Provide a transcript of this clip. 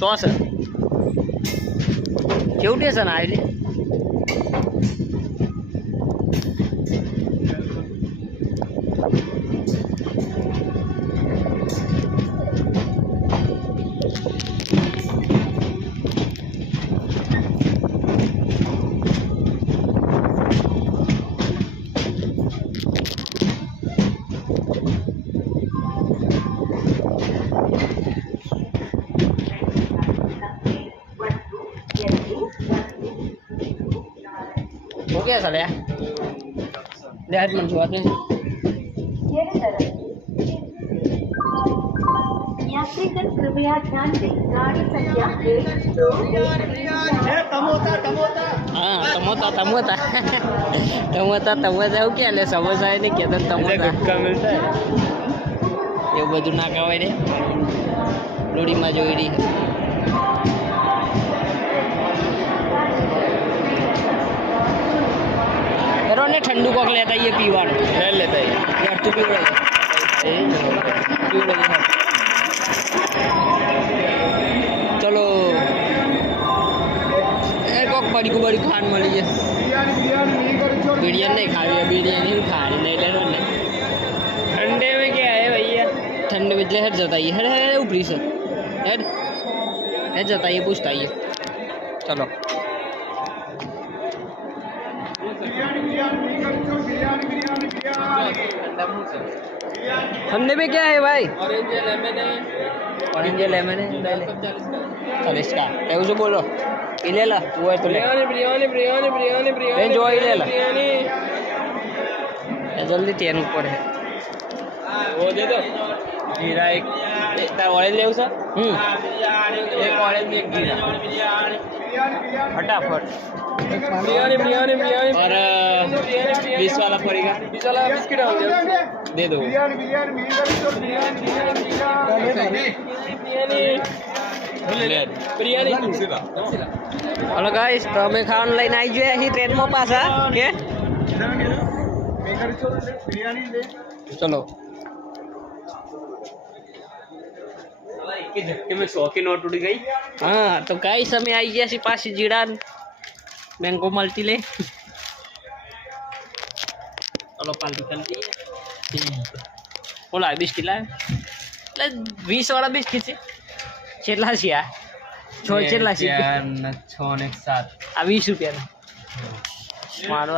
sauce केवढी test ना oily हो गया साले ले हाथ मन छुआते हैं यात्रीगण कृपया ध्यान दें गाड़ी संख्या 1 टमोटा એવું કે લે સમોસા એને કે ટમોટા ગુટકા મિલતા એવું બધું ના કહેવાય રે લોડીમાં જોઈ રહી करो ने ठंडू कोक लेता ये पीवा ले लेता है यार तू पी चलो कोक बड़ी को खान मળી છે बिरयानी नहीं खावी है बिरयानी खानी नहीं लेना नहीं ठंडे में क्या है भैया ठंडे में जहर जताइए है ऊपरी से हेड जताइए पूछताइए चलो ठंडे में क्या है भाई ऑरेंज लेमन है 40 का ऐसे बोलो ले ला वो है तो ले बिरयानी जो ले ला जल्दी तेन ऊपर है वो दे दो जीरा एक ऑरेंज ले सर एक ऑरेंज एक जीरा फटाफट बिरयानी और 20 वाला पड़ेगा 20 वाला बिस्किट दे दो बिरयानी हेलो गाइस तो मैं खान लाइन आई जो है ट्रेन में पास है के चलो के झटके में 100 की नोट उड़ गई हाँ तो गाइस हमें आई गया पास जीड़ा मैंगो मल्टी ले चलो पाल्टी करती है बोला बिस्किट लाए 20 वाला बिस्किट से चेला छिया छो चेला छिया 6 ने 7 आ 20 रुपया मारो